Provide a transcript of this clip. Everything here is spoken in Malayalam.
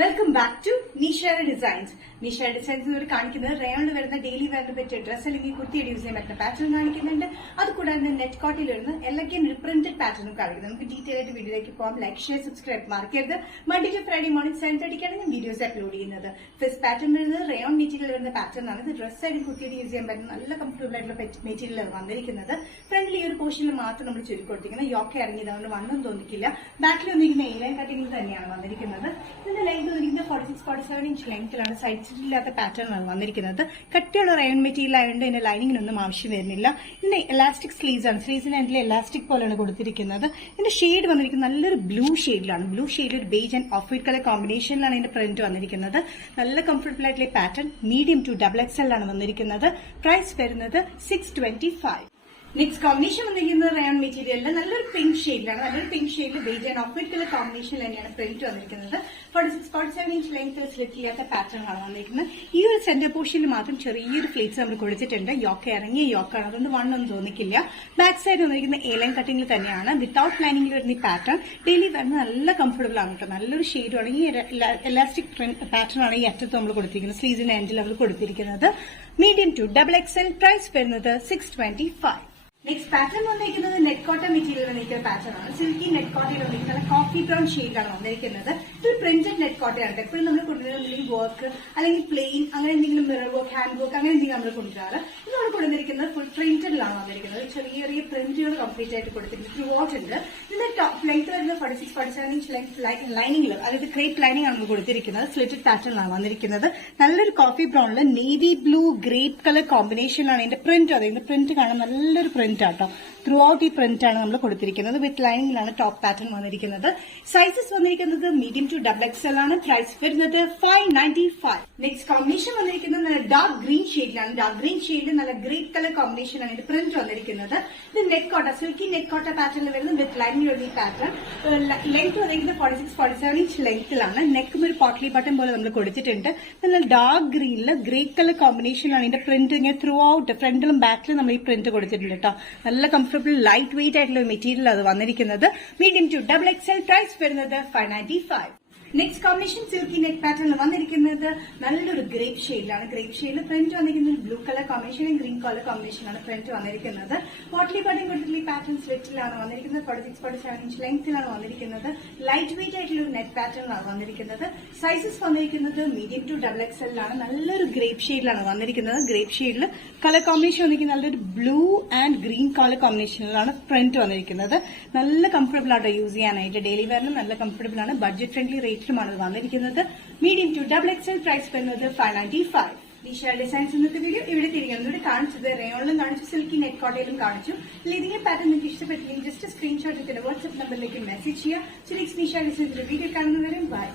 വെൽക്കം ബാക്ക് ടു നിഷയുടെ ഡിസൈൻസ്. നിഷയുടെ ഡിസൈൻസ് കാണിക്കുന്നത് റയോണിൽ വരുന്ന ഡെയിലി വെയറിന് പറ്റിയ ഡ്രസ് അല്ലെങ്കിൽ കുർത്തിയുടെ യൂസ് ചെയ്യാൻ പറ്റുന്ന പാറ്റേൺ കാണിക്കുന്നുണ്ട്. അതുകൂടാതെ നെറ്റ് കോട്ടിൽ വരുന്ന എലഗൻ പ്രിന്റഡ് പാറ്റേണും കാണിക്കുന്നത്. നമുക്ക് ഡീറ്റെയിൽ ആയിട്ട് വീഡിയോയിലേക്ക് പോകാം. ലൈക്ക്, ഷെയർ, സബ്സ്ക്രൈബ് മറക്കരുത്. മൺഡേ ടു ഫ്രൈഡേ മോർണിംഗ് 7:30 ഞാൻ വീഡിയോസ് അപ്ലോഡ് ചെയ്യുന്നത്. ഫസ്റ്റ് പാറ്റേൺ വരുന്നത് റയോൺ മെറ്റീരിയൽ വരുന്ന പാറ്റേൺ ആണ്. ഇത് ഡ്രസ് ആയിട്ട് കുർത്തിയുടെ യൂസ് ചെയ്യാൻ പറ്റുന്ന നല്ല കംഫർട്ടബിൾ ആയിട്ടുള്ള മെറ്റീരിയൽ വന്നിരിക്കുന്നത്. ഫ്രണ്ടിൽ ഈ ഒരു പോർഷനിൽ മാത്രം നമ്മൾ ചുരുക്കി കൊടുത്തിരിക്കുന്നത്. യോക്കെ ഇറങ്ങിയതുകൊണ്ട് വണ്ണം തോന്നിക്കില്ല. ബാക്കിൽ വന്നിരിക്കുന്ന എലൈൻ കട്ടിങ്ങിൽ തന്നെയാണ് വന്നിരിക്കുന്നത്. ഇതിന്റെ ലെങ്ത് വന്നിരിക്കുന്നത് 46-47 ഇഞ്ച് ലെങ്ത്തിലാണ്. സൈഡില്ലാത്ത പാറ്റേൺ ആണ് വന്നിരിക്കുന്നത്. കട്ടിയുള്ള റയോൺ മെറ്റീരിയൽ ആയതുകൊണ്ട് ഇതിന്റെ ലൈനിങ്ങിനൊന്നും ആവശ്യം വരുന്നില്ല. ഇതിന്റെ എലാസ്റ്റിക് സ്ലീവ്സ് ആണ്. സ്ലീവ്സിന് അതിൽ എലാസ്റ്റിക് പോലെയാണ് കൊടുത്തിരിക്കുന്നത്. ഇതിന്റെ ഷെയ്ഡ് വന്നിരിക്കുന്നത് നല്ലൊരു ബ്ലൂ ഷെയ്ഡിലാണ്. ബ്ലൂ ഷെയ്ഡിൽ ഒരു beige and off white colour കോമ്പിനേഷനിലാണ് ഇതിന്റെ പ്രിന്റ് വന്നിരിക്കുന്നത്. നല്ല കംഫർട്ടബിൾ ആയിട്ടുള്ള പാറ്റേൺ മീഡിയം ടു XXL ആണ് വന്നിരിക്കുന്നത്. പ്രൈസ് വരുന്നത് 625. നെക്സ്റ്റ് കോമ്പിനേഷൻ വന്നിരിക്കുന്നത് റയോൺ മെറ്റീരിയലിൽ നല്ലൊരു പിങ്ക് ഷെയ്ഡിലാണ്. നല്ലൊരു പിങ്ക് ഷെയ്ഡിൽ beige and off white colour കോമ്പിനേഷനിൽ തന്നെയാണ് പ്രിന്റ് വന്നിരിക്കുന്നത്. 46-47 ഇഞ്ച് ലെങ്ത് സ്ലിറ്റ് ഇല്ലാത്ത പാറ്റേൺ ആണ് വന്നിരിക്കുന്നത്. ഈ ഒരു സെന്റർ പോർഷനിൽ മാത്രം ചെറിയൊരു ഫ്ലേറ്റ്സ് നമ്മൾ കൊടുത്തിട്ടുണ്ട്. യോക്ക് ഇറങ്ങിയ യോക്കാണ്, അതുകൊണ്ട് വണ്ണൊന്നും തോന്നിക്കില്ല. ബാക്ക് സൈഡ് വന്നിരിക്കുന്ന എലൈൻ കട്ടിങ്ങിൽ തന്നെയാണ്. വിത്തൌട്ട് ലൈനിങ്ങിൽ വരുന്ന ഈ പാറ്റേൺ ഡെയിലി വരുന്ന നല്ല കംഫർട്ടബിൾ ആണ് കേട്ടോ. നല്ലൊരു ഷെയ്ഡാണ്. ഈ എലാസ്റ്റിക് പാറ്റേൺ ആണ് ഈ അറ്റത്ത് നമ്മൾ കൊടുത്തിരിക്കുന്നത്. സ്ലീവ്സിന്റെ എൻഡിൽ നമ്മൾ കൊടുത്തിരിക്കുന്നത്. Medium to XXL. പ്രൈസ് വരുന്നത് 625. നെക്സ്റ്റ് പാറ്റേൺ വന്നിരിക്കുന്നത് നെറ്റ് കോട്ടൺ മെറ്റീരിയൽ വന്നിരിക്കുന്ന പാറ്റേൺ ആണ്. സിൽക്കി നെറ്റ് കോട്ടയിൽ വന്നിരിക്കുന്ന കോഫി ബ്രൗൺ ഷെയ്ഡാണ് വന്നിരിക്കുന്നത്. ഇതൊരു പ്രിന്റഡ് നെറ്റ് കോട്ടയാണ്. എപ്പോഴും നമ്മൾ കൊണ്ടുവരുന്ന വർക്ക് അല്ലെങ്കിൽ പ്ലെയിൻ അങ്ങനെ എന്തെങ്കിലും മിറർ വർക്ക്, ഹാൻഡ് വർക്ക് അങ്ങനെ എന്തെങ്കിലും നമ്മൾ കൊണ്ടുവരാറ്. ഇത് നമ്മൾ കൊണ്ടുവന്നിരിക്കുന്നത് ഫുൾ പ്രിന്റഡിലാണ് വന്നിരിക്കുന്നത്. ചെറിയ ചെറിയ പ്രിന്റുകൾ കംപ്ലീറ്റ് ആയിട്ട് കൊടുത്തിട്ടുണ്ട്. ത്രൂ ഔട്ട് ഉണ്ട്. ഇതിന്റെ ടോപ്പ് ലെങ്ത് വരുന്നത് 46-47 ഇഞ്ച് ലെങ്ത് ലൈനിങ്ങിൽ, അതായത് ക്രേപ്പ് ലൈനിങ് ആണ് നമ്മൾ കൊടുത്തിരിക്കുന്നത്. സ്ലിറ്റഡ് പാറ്റേൺ ആണ് വന്നിരിക്കുന്നത്. നല്ലൊരു കോഫി ബ്രൗണില് നേവി ബ്ലൂ ഗ്രേപ്പ് കളർ കോമ്പിനേഷനാണ് ഇതിന്റെ പ്രിന്റ്. അതായത് പ്രിന്റ് കാണാൻ നല്ലൊരു പ്രിന്റ് ആട്ടോ. ത്രൂ ഔട്ട് ഈ പ്രിന്റ് ആണ് നമ്മൾ കൊടുത്തിരിക്കുന്നത്. വിത്ത് ലൈനിങ്ങിലാണ് ടോപ്പ് പാറ്റേൺ വന്നിരിക്കുന്നത്. സൈസസ് വന്നിരിക്കുന്നത് മീഡിയം ടു XXL ആണ്. പ്രൈസ് വരുന്നത് 595. നെക്സ്റ്റ് കോമ്പിനേഷൻ വന്നിരിക്കുന്നത് ഡാർക്ക് ഗ്രീൻ ഷെയ്ഡിലാണ്. ഡാർക്ക് ഗ്രീൻ ഷെയ്ഡിൽ നല്ല ഗ്രേപ്പ് കളർ കോമ്പിനേഷൻ ആണ് ഇത് പ്രിന്റ് വന്നിരിക്കുന്നത്. ഇത് നെറ്റ് കോട്ട, സിൽക്കി നെറ്റ് കോട്ട പാറ്റേണിൽ വരുന്നത്. വിത്ത് ലൈനിങ് വരുന്ന ഈ പാറ്റേൺ ലെങ്ത് വന്നിരിക്കുന്നത് 46-47 ഇഞ്ച് ലെങ്ത്തിലാണ്. നെക്കും ഒരു പോട്ട്ലി ബട്ടൺ പോലെ നമ്മൾ കൊടുത്തിട്ടുണ്ട്. എന്നാൽ ഡാർക്ക് ഗ്രീനിൽ ഗ്രേപ്പ് കളർ കോമ്പിനേഷനാണ് ഇതിന്റെ പ്രിന്റ്. ഇങ്ങനെ ത്രൂ ഔട്ട് ഫ്രണ്ടിലും ബാക്കിലും നമ്മൾ ഈ പ്രിന്റ് കൊടുത്തിട്ടുണ്ട് കേട്ടോ. നല്ല കംഫർട്ടബിൾ ലൈറ്റ് വെയിറ്റ് ആയിട്ടുള്ള മെറ്റീരിയൽ അത് വന്നിരിക്കുന്നത്. Medium to XXL. പ്രൈസ് വരുന്നത് 595. നെക്സ്റ്റ് കോമ്പിനേഷൻ സിൽക്കി നെറ്റ് പാറ്റേണിൽ വന്നിരിക്കുന്നത് നല്ലൊരു ഗ്രേപ്പ് ഷെയ്ഡിലാണ്. ഗ്രേപ്പ് ഷെയ്ഡിൽ പ്രിന്റ് വന്നിരിക്കുന്നത് blue colour combination, green colour കോമ്പിനേഷനാണ് പ്രിന്റ് വന്നിരിക്കുന്നത്. പോട്ട്ലി ബട്ടൺ കൊടുത്തിട്ടുള്ള ഈ പാറ്റേൺ സ്ലിറ്റിലാണ് വന്നിരിക്കുന്നത്. 46-47 ഇഞ്ച് ലെങ്ത്തിലാണ് വന്നിരിക്കുന്നത്. ലൈറ്റ് വെയിറ്റ് ആയിട്ടുള്ള ഒരു നെറ്റ് പാറ്റേണിലാണ് വന്നിരിക്കുന്നത്. സൈസസ് വന്നിരിക്കുന്നത് മീഡിയം ടു XXL ആണ്. നല്ലൊരു ഗ്രേപ്പ് ഷെയ്ഡിലാണ് വന്നിരിക്കുന്നത്. ഗ്രേപ്പ് ഷെയ്ഡിൽ കളർ കോമ്പിനേഷൻ വന്നിരിക്കുന്നത് നല്ലൊരു ബ്ലൂ ആൻഡ് ഗ്രീൻ കളർ കോമ്പിനേഷനിലാണ് പ്രിന്റ് വന്നിരിക്കുന്നത്. നല്ല കംഫർട്ടബിൾ ആണ് യൂസ് ചെയ്യാനായിട്ട്. ഡെയിലി വെയറിനും നല്ല കംഫർട്ടബിൾ ആണ്. ബഡ്ജറ്റ് ഫ്രണ്ട്ലി റേറ്റിലുമാണ് വന്നിരിക്കുന്നത്. Medium to XXL. പ്രൈസ് വരുന്നത് 595. നിഷയുടെ ഡിസൈൻസ് ഇന്നത്തെ വീഡിയോ ഇവിടെ തിരികെ കാണിച്ചത് റയോണിലും കാണിച്ചു, സിൽക്കി നെറ്റ് കോട്ടയിലും കാണിച്ചു. ഇതിന്റെ പാറ്റേൺ നിങ്ങൾക്ക് ഇഷ്ടപ്പെട്ടില്ലെങ്കിൽ ജസ്റ്റ് സ്ക്രീൻഷോട്ട് എടുത്തിട്ട് വാട്സ്ആപ്പ് നമ്പറിലേക്ക് മെസ്സേജ് ചെയ്യുക. നിഷ ഡിസൈൻസിന്റെ വീഡിയോ കാണുന്നവരെയും ബൈ.